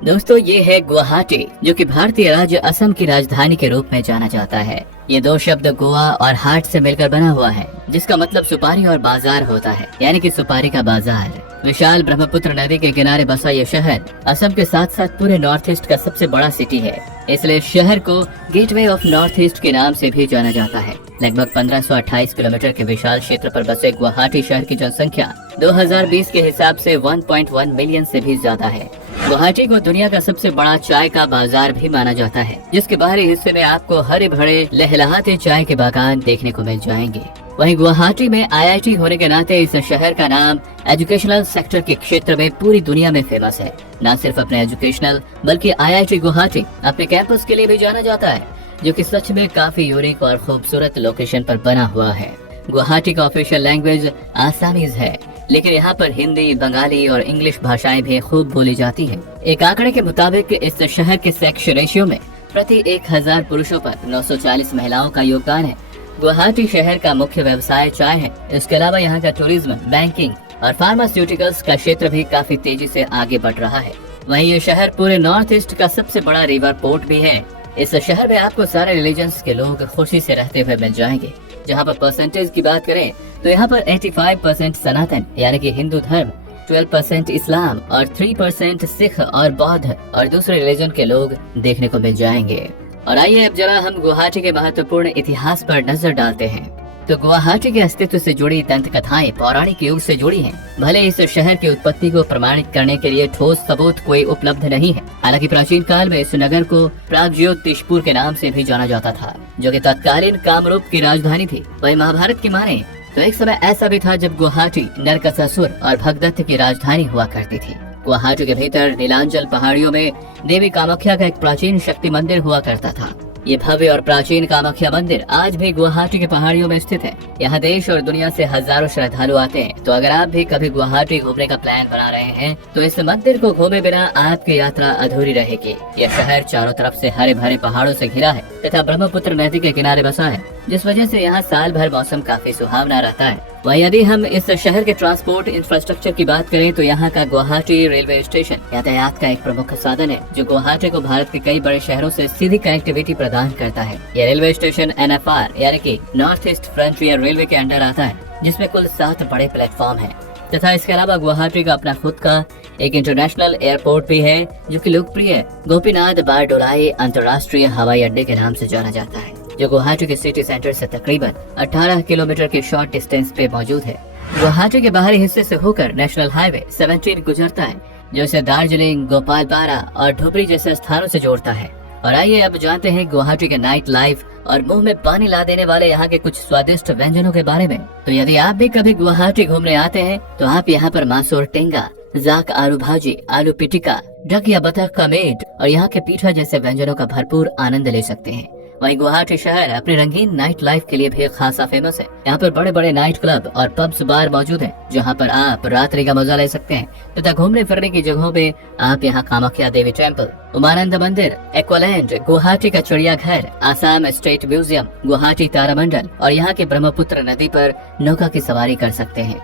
दोस्तों ये है गुवाहाटी, जो कि भारतीय राज्य असम की राजधानी के रूप में जाना जाता है। ये दो शब्द गोवा और हाट से मिलकर बना हुआ है, जिसका मतलब सुपारी और बाजार होता है, यानी कि सुपारी का बाजार। विशाल ब्रह्मपुत्र नदी के किनारे बसा ये शहर असम के साथ साथ पूरे नॉर्थ ईस्ट का सबसे बड़ा सिटी है, इसलिए शहर को गेटवे ऑफ नॉर्थ ईस्ट के नाम से भी जाना जाता है। लगभग 1528 किलोमीटर के विशाल क्षेत्र पर बसे गुवाहाटी शहर की जनसंख्या 2020 के हिसाब से 1.1 मिलियन से भी ज्यादा है। गुवाहाटी को दुनिया का सबसे बड़ा चाय का बाजार भी माना जाता है, जिसके बाहरी हिस्से में आपको हरे भरे लहलहाते चाय के बागान देखने को मिल जाएंगे। वहीं गुवाहाटी में IIT होने के नाते इस शहर का नाम एजुकेशनल सेक्टर के क्षेत्र में पूरी दुनिया में फेमस है। न सिर्फ अपने एजुकेशनल बल्कि IIT गुवाहाटी अपने कैंपस के लिए भी जाना जाता है, जो कि सच में काफी यूनिक और खूबसूरत लोकेशन पर बना हुआ है। गुवाहाटी का ऑफिशियल लैंग्वेज आसामीज है, लेकिन यहाँ पर हिंदी, बंगाली और इंग्लिश भाषाएं भी खूब बोली जाती हैं। एक आंकड़े के मुताबिक इस शहर के सेक्स रेशियो में प्रति 1000 पुरुषों पर 940 महिलाओं का योगदान है। गुवाहाटी शहर का मुख्य व्यवसाय चाय है। इसके अलावा यहाँ का टूरिज्म, बैंकिंग और फार्मास्यूटिकल्स का क्षेत्र भी काफी तेजी से आगे बढ़ रहा है। वहीं ये शहर पूरे नॉर्थ ईस्ट का सबसे बड़ा रिवर पोर्ट भी है। इस शहर में आपको सारे रिलीजन्स के लोग खुशी से रहते हुए मिल जाएंगे। जहाँ पर परसेंटेज की बात करें तो यहाँ पर 85% सनातन यानी कि हिंदू धर्म, 12% इस्लाम और 3% सिख और बौद्ध और दूसरे रिलीजन के लोग देखने को मिल जाएंगे। और आइए अब जरा हम गुवाहाटी के महत्वपूर्ण इतिहास पर नजर डालते हैं। तो गुवाहाटी के अस्तित्व से जुड़ी दंत कथाएं पौराणिक युग से जुड़ी हैं। भले इस शहर की उत्पत्ति को प्रमाणित करने के लिए ठोस सबूत कोई उपलब्ध नहीं है। हालांकि प्राचीन काल में इस नगर को प्रागज्योतिषपुर के नाम से भी जाना जाता था, जो कि तत्कालीन कामरूप की राजधानी थी। वही महाभारत की माने तो एक समय ऐसा भी था जब गुवाहाटी नरकासुर और भगदत्त की राजधानी हुआ करती थी। गुवाहाटी के भीतर नीलांचल पहाड़ियों में देवी कामाख्या का एक प्राचीन शक्ति मंदिर हुआ करता था। ये भव्य और प्राचीन कामाख्या मंदिर आज भी गुवाहाटी के पहाड़ियों में स्थित है। यहाँ देश और दुनिया से हजारों श्रद्धालु आते हैं। तो अगर आप भी कभी गुवाहाटी घूमने का प्लान बना रहे हैं तो इस मंदिर को घूमे बिना आपकी यात्रा अधूरी रहेगी। यह शहर चारों तरफ से हरे भरे पहाड़ों से घिरा है तथा ब्रह्मपुत्र नदी के किनारे बसा है, जिस वजह से यहाँ साल भर मौसम काफी सुहावना रहता है। वहीं यदि हम इस शहर के ट्रांसपोर्ट इंफ्रास्ट्रक्चर की बात करें तो यहाँ का गुवाहाटी रेलवे स्टेशन यातायात का एक प्रमुख साधन है, जो गुवाहाटी को भारत के कई बड़े शहरों से सीधी कनेक्टिविटी प्रदान करता है। यह रेलवे स्टेशन NFR यानी कि नॉर्थ ईस्ट फ्रंटियर रेलवे के अंडर आता है, जिसमें कुल 7 बड़े प्लेटफॉर्म हैं। तथा इसके अलावा गुवाहाटी का अपना खुद का एक इंटरनेशनल एयरपोर्ट भी है, जो कि लोकप्रिय गोपीनाथ बारडोलाई अंतर्राष्ट्रीय हवाई अड्डे के नाम से जाना जाता है, जो गुवाहाटी के सिटी सेंटर से तकरीबन 18 किलोमीटर के शॉर्ट डिस्टेंस पे मौजूद है। गुवाहाटी के बाहरी हिस्से से होकर नेशनल हाईवे 17 गुजरता है, जो इसे दार्जिलिंग, गोपालपारा और धुबरी जैसे स्थानों से जोड़ता है। और आइए अब जानते हैं गुवाहाटी के नाइट लाइफ और मुंह में पानी ला देने वाले यहाँ के कुछ स्वादिष्ट व्यंजनों के बारे में। तो यदि आप भी कभी गुवाहाटी घूमने आते हैं तो आप यहाँ पर मासूर टेंगा, जाक आलू भाजी, आलू पिटिका, डक या बतख का मीट और यहाँ के पीठा जैसे व्यंजनों का भरपूर आनंद ले सकते हैं। वहीं गुवाहाटी शहर अपने रंगीन नाइट लाइफ के लिए भी खासा फेमस है। यहाँ पर बड़े बड़े नाइट क्लब और पब्स बार मौजूद हैं, जहाँ पर आप रात्रि का मजा ले सकते हैं। तथा घूमने फिरने की जगहों पे आप यहाँ कामाख्या देवी टेम्पल, उमानंद मंदिर, एक्वालैंड, गुवाहाटी का चिड़ियाघर, आसाम स्टेट म्यूजियम, गुवाहाटी तारामंडल और यहाँ के ब्रह्मपुत्र नदी पर नौका की सवारी कर सकते हैं।